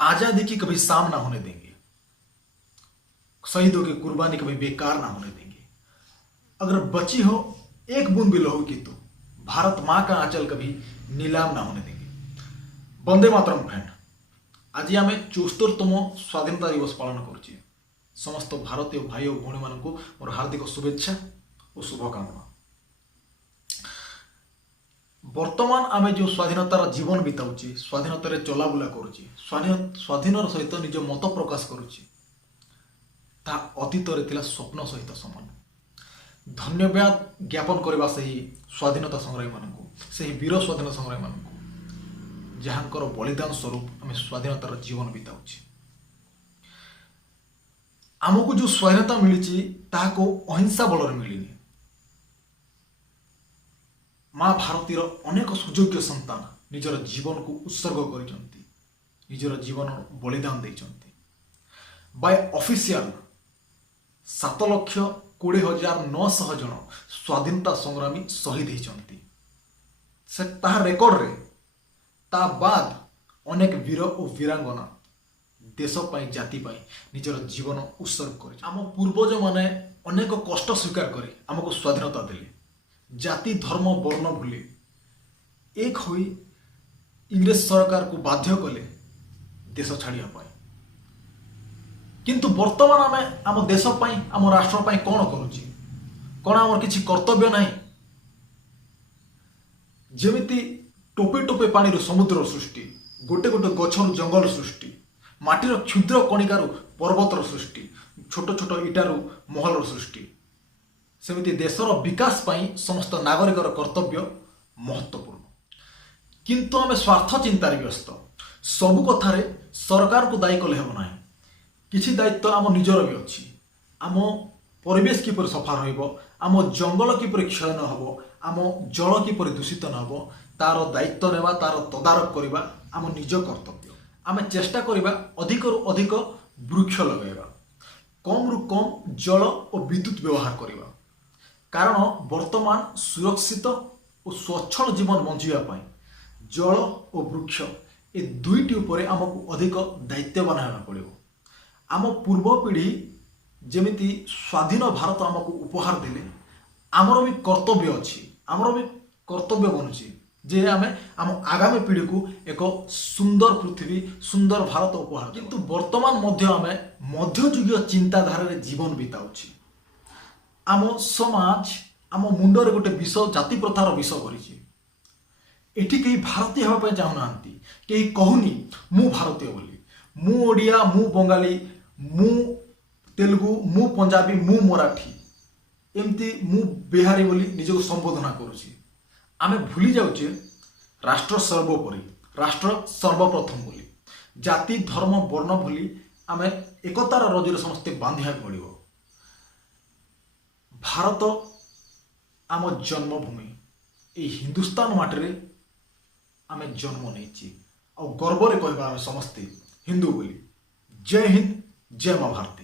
आजादी की कभी शाम ना होने देंगे। शहीदों की कुर्बानी कभी बेकार ना होने देंगे। अगर बची हो एक बूंद भी लहू की तो भारत मां का आंचल कभी नीलाम ना होने देंगे। बंदे मातरम फ्रेंड, आज आम 74तम स्वाधीनता दिवस पालन कर समस्त भारतीय भाई और भौणी मानक मोर हार्दिक शुभेच्छा और शुभकामना। बर्तमान आम जो स्वाधीनतार जीवन बिताऊे, स्वाधीनतार चलाबुला करुचे, स्वाधीनर सहित निज मत प्रकाश करुचे, ता अतीत स्वप्न सहित समान। धन्यवाद ज्ञापन करवा से स्वाधीनता संग्रामी मानक, से वीर स्वाधीन संग्रामी मानक जहाँकर बलिदान स्वरूप आम स्वाधीनतार जीवन बिताऊे। आमको जो स्वाधीनता मिली ताको अहिंसा बल मिलनी। माँ भारतीर अनेक सुयोग्य संतान निजर जीवन को उत्सर्ग कर निजर जीवन बलिदान देइचंती। बाय ऑफिशियल 7,20,900 जन स्वाधीनता संग्रामी शहीद होती। से ताहा रेकर्ड रे ता बाद अनेक वीर और वीरांगना देश पाई जाति पाई निजर जीवन उत्सर्ग कर। आम पूर्वज माने अनेक कष्ट स्वीकार करी आमको स्वाधीनता देले। जाति धर्म वर्ण भूली एक हुई इंग्रेज सरकार को बाध्य कले देश छाड़िया पाई। किंतु वर्तमान आम आम देश पाई आम राष्ट्र पाई कौन करुची? कौन आमर किसी कर्तव्य नहीं? जेमिति टोपे टोपे पानी समुद्र सृष्टि, गोटे गोटे गछर जंगल सृष्टि, माटीर क्षुद्र कणिकार पर्वतर सृष्टि, छोट छोट इटारू महलर सृष्टि, सेमिति देशर विकास पाई समस्त नागरिकर कर्तव्य महत्वपूर्ण। किंतु आम स्वार्थ चिंतार व्यस्त, सबु कथारे सरकार को दायी कले हेब ना। किछि दायित्व आम निजर भी अच्छी। आम परिवेश किपर सफा रहिबो, आम जंगल किपर क्षय न हबो, आम जल किपर दूषित न हबो, तार दायित्व नेबा, तार तदारक करबा आम निज कर्तव्य। आम चेष्टा करबा अधिक रु अधिक वृक्ष लगेबा, कम रु कम जल और विद्युत व्यवहार करबा। कारण वर्तमान सुरक्षित और स्वच्छल जीवन बंचाई जल और वृक्ष ए दुईटी उपरे आमको अधिक दायित्ववान होगा पड़ो। आम पूर्व पीढ़ी जेमिति स्वाधीन भारत आमको उपहार देले, आमर भी कर्तव्य अच्छी, आमर भी कर्तव्य बनुची जे आम आम आगामी पीढ़ी को एक सुंदर पृथ्वी सुंदर भारत उपहार। किंतु वर्तमान मध्य आम मध्ययुगीय चिंताधारा जीवन बिताऊची। आम समाज आम मुंडरे गोटे विष जाति प्रथार विष करी। एठी कहीं भारतीय होगा चाहूना, कहीं कहूनी मु भारतीय बोली, मु ओडिया, मु बंगाली, मु तेलुगु, मु पंजाबी, मु मराठी, एमती मु बिहारी बोली निजको संबोधना करुची। आमे भूली जाऊचे राष्ट्र सर्वोपरि, राष्ट्र सर्वप्रथम बोली, जाति धर्म वर्ण भूली आमे एकतार रजरे समस्ते बांधिया पड़ो। भारत आम जन्मभूमि, ये हिंदुस्तान माटे आम जन्म नहीं और गर्व रे कहबा आम समस्ते हिंदू बोली। जय हिंद, जय मां भारती।